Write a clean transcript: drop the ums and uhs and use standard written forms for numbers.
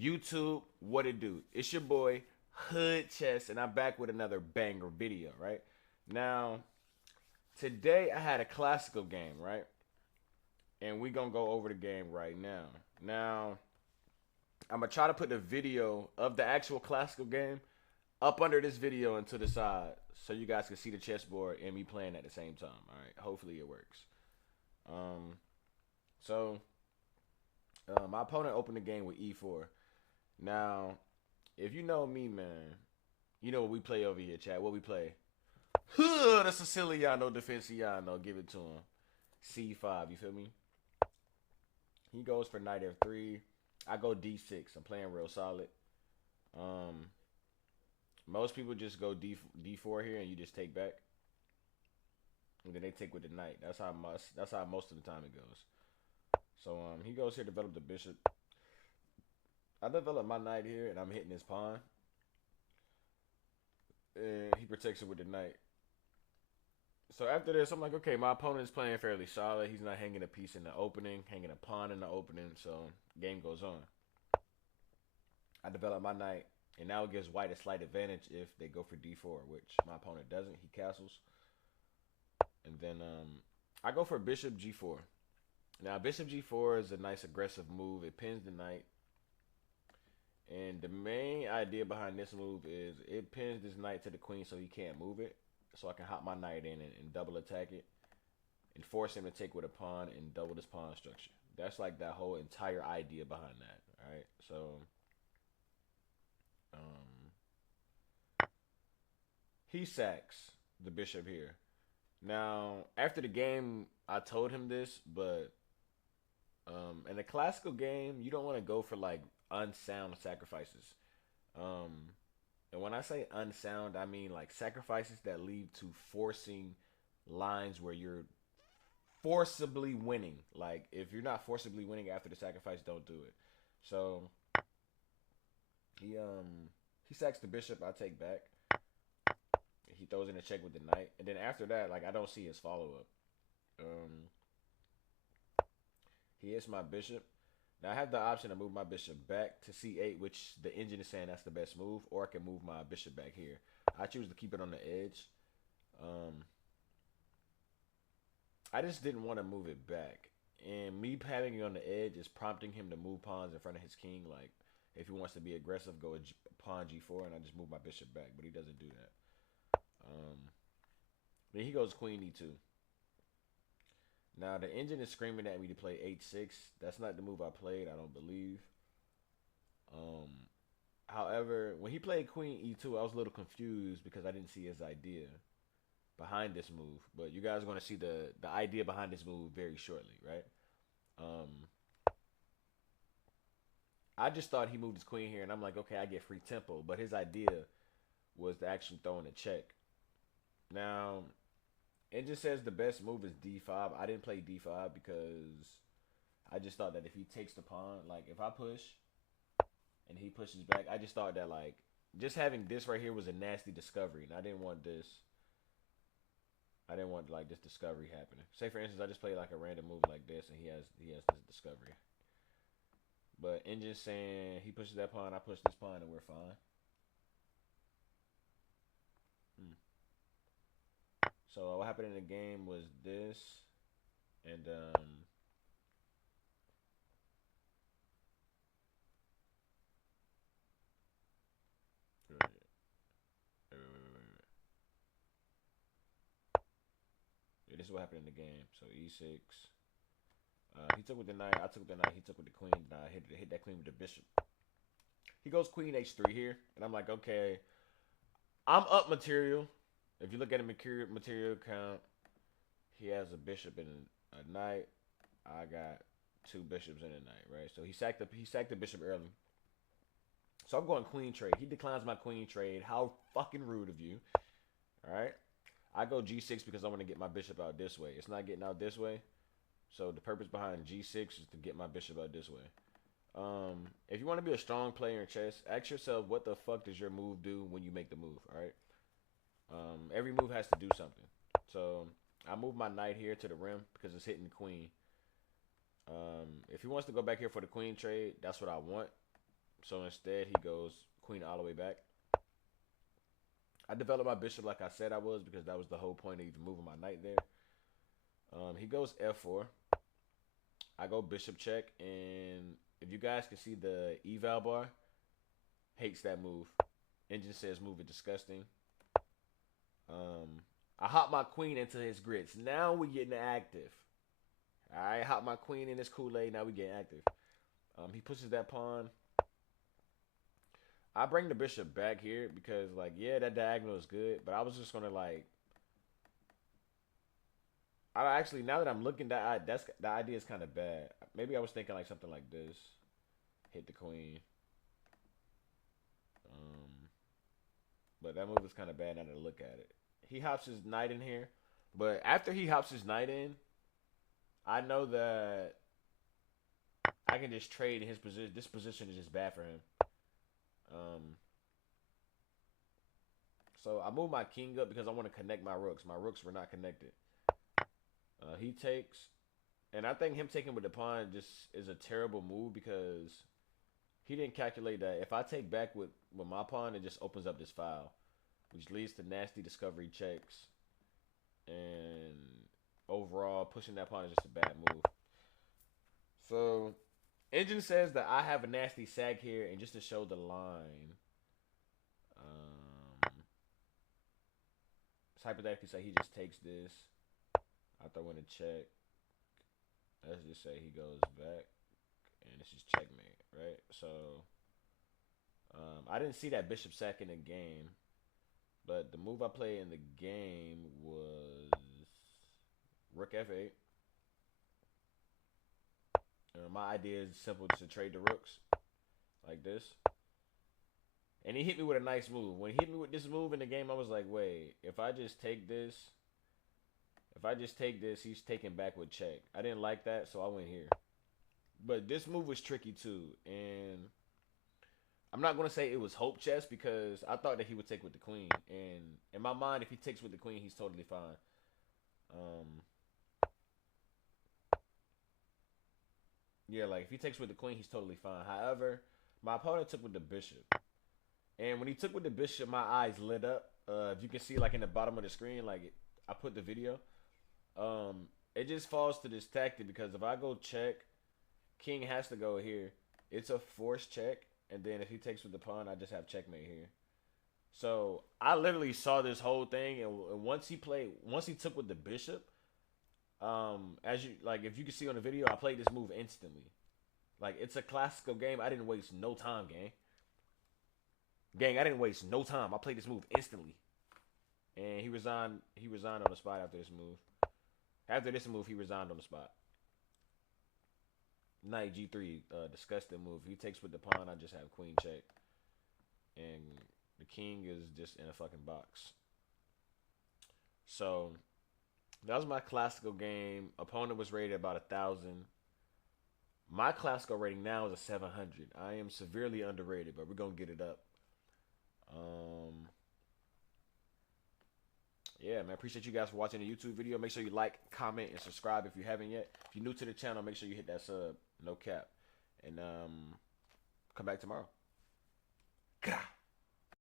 YouTube, what it do? It's your boy Hood Chess, and I'm back with another banger video, right? Now, today I had a classical game, right? And we gonna go over the game right now. Now, I'm gonna try to put the video of the actual classical game up under this video and to the side so you guys can see the chessboard and me playing at the same time. All right, hopefully it works. Um, so my opponent opened the game with e4. Now, if you know me, man, you know what we play over here, chat. What we play? The Siciliano Defensiano. Give it to him. C5. You feel me? He goes for knight f3. I go d6. I'm playing real solid. Um, Most people just go d4 here and you just take back, and then they take with the knight. That's how most of the time it goes. So he goes here, develop the bishop. I develop my knight here, and I'm hitting his pawn, and he protects it with the knight. So after this, I'm like, okay, my opponent is playing fairly solid. He's not hanging a piece in the opening, hanging a pawn in the opening. So game goes on. I develop my knight, and now it gives white a slight advantage if they go for d4, which my opponent doesn't. He castles, and then I go for bishop g4. Now bishop g4 is a nice aggressive move. It pins the knight, and the main idea behind this move is it pins this knight to the queen so he can't move it. So I can hop my knight in and double attack it and force him to take with a pawn and double this pawn structure. That's like that whole entire idea behind that. All right. So um, he sacks the bishop here. Now, after the game, I told him this, but in a classical game, you don't want to go for like unsound sacrifices. Um, and when I say unsound, I mean like sacrifices that lead to forcing lines where you're forcibly winning. Like if you're not forcibly winning after the sacrifice, don't do it. So he sacks the bishop. I take back. He throws in a check with the knight, and then after that, like I don't see his follow up. Um, he hits my bishop. Now I have the option to move my bishop back to c8, which the engine is saying that's the best move, or I can move my bishop back here. I choose to keep it on the edge. Um, I just didn't want to move it back, and me having it on the edge is prompting him to move pawns in front of his king. Like if he wants to be aggressive, go pawn g4, and I just move my bishop back, but he doesn't do that. Um, then he goes queen e2. Now the engine is screaming at me to play h6. That's not the move I played, I don't believe. Um, However, when he played queen e2, I was a little confused because I didn't see his idea behind this move. But you guys are going to see the idea behind this move very shortly, right? Um, I just thought he moved his queen here, and I'm like, okay, I get free tempo. But his idea was to actually throw in a check. Now, it just says the best move is d5. I didn't play d5 because I just thought that if he takes the pawn, like if I push and he pushes back, I just thought that like just having this right here was a nasty discovery, and I didn't want this. I didn't want like this discovery happening. Say for instance, I just play like a random move like this, and he has this discovery. But engine saying he pushes that pawn, I push this pawn, and we're fine. Hmm. So what happened in the game was this, and yeah, this is what happened in the game. So e6. He took with the knight. I took with the knight. He took with the queen. And I hit that queen with the bishop. He goes queen h3 here, and I'm like, okay, I'm up material. If you look at a material count, he has a bishop and a knight. I got two bishops and a knight, right? So he sacked the bishop early. So I'm going queen trade. He declines my queen trade. How fucking rude of you. All right. I go g6 because I want to get my bishop out this way. It's not getting out this way. So the purpose behind g6 is to get my bishop out this way. If you want to be a strong player in chess, ask yourself what the fuck does your move do when you make the move, all right? Every move has to do something. So I move my knight here to the rim because it's hitting the queen. If he wants to go back here for the queen trade, that's what I want. So instead, he goes queen all the way back. I developed my bishop like I said I was because that was the whole point of even moving my knight there. He goes f4. I go bishop check, and if you guys can see the eval bar, hates that move. Engine says move it disgusting. I hop my queen into his grits. Now we getting active. I hop my queen in his Kool-Aid. Now we getting active. He pushes that pawn. I bring the bishop back here because, like, yeah, that diagonal is good, but I was just gonna like. I actually now that I'm looking, that's the idea is kind of bad. Maybe I was thinking like something like this, hit the queen. Um, but that move is kind of bad now that I look at it. He hops his knight in here, but after he hops his knight in, I know that I can just trade his position. This position is just bad for him. Um, so I move my king up because I want to connect my rooks. My rooks were not connected. He takes, and I think him taking with the pawn just is a terrible move because he didn't calculate that if I take back with my pawn, it just opens up this file, which leads to nasty discovery checks, and overall pushing that pawn is just a bad move. So Engine says that I have a nasty sag here, and just to show the line, let's hypothetically say he just takes this. I throw in a check. Let's just say he goes back, and this is checkmate, right? So I didn't see that bishop sack in the game, but the move I played in the game was rook f8. My idea is simple, just to trade the rooks like this. And he hit me with a nice move. When he hit me with this move in the game, I was like, wait, if I just take this, he's taking back with check. I didn't like that, so I went here. But this move was tricky too, and I'm not gonna say it was hope chess because I thought that he would take with the queen, and in my mind, if he takes with the queen, he's totally fine. Um, yeah, like if he takes with the queen, he's totally fine. However, my opponent took with the bishop, and when he took with the bishop, my eyes lit up. If you can see, like in the bottom of the screen, I put the video. It just falls to this tactic because if I go check, king has to go here. It's a forced check, and then if he takes with the pawn, I just have checkmate here. So I literally saw this whole thing, and once he took with the bishop, as you like, if you can see on the video, I played this move instantly. Like it's a classical game. I didn't waste no time, gang. Gang, I didn't waste no time. I played this move instantly, and he resigned. He resigned on the spot after this move. After this move, he resigned on the spot. Knight g3, disgusting move. He takes with the pawn. I just have queen check, and the king is just in a fucking box. So that was my classical game. Opponent was rated about 1,000. My classical rating now is a 700. I am severely underrated, but we're gonna get it up. Um, yeah, man. Appreciate you guys for watching the YouTube video. Make sure you like, comment, and subscribe if you haven't yet. If you're new to the channel, make sure you hit that sub. No cap. And come back tomorrow. Gah.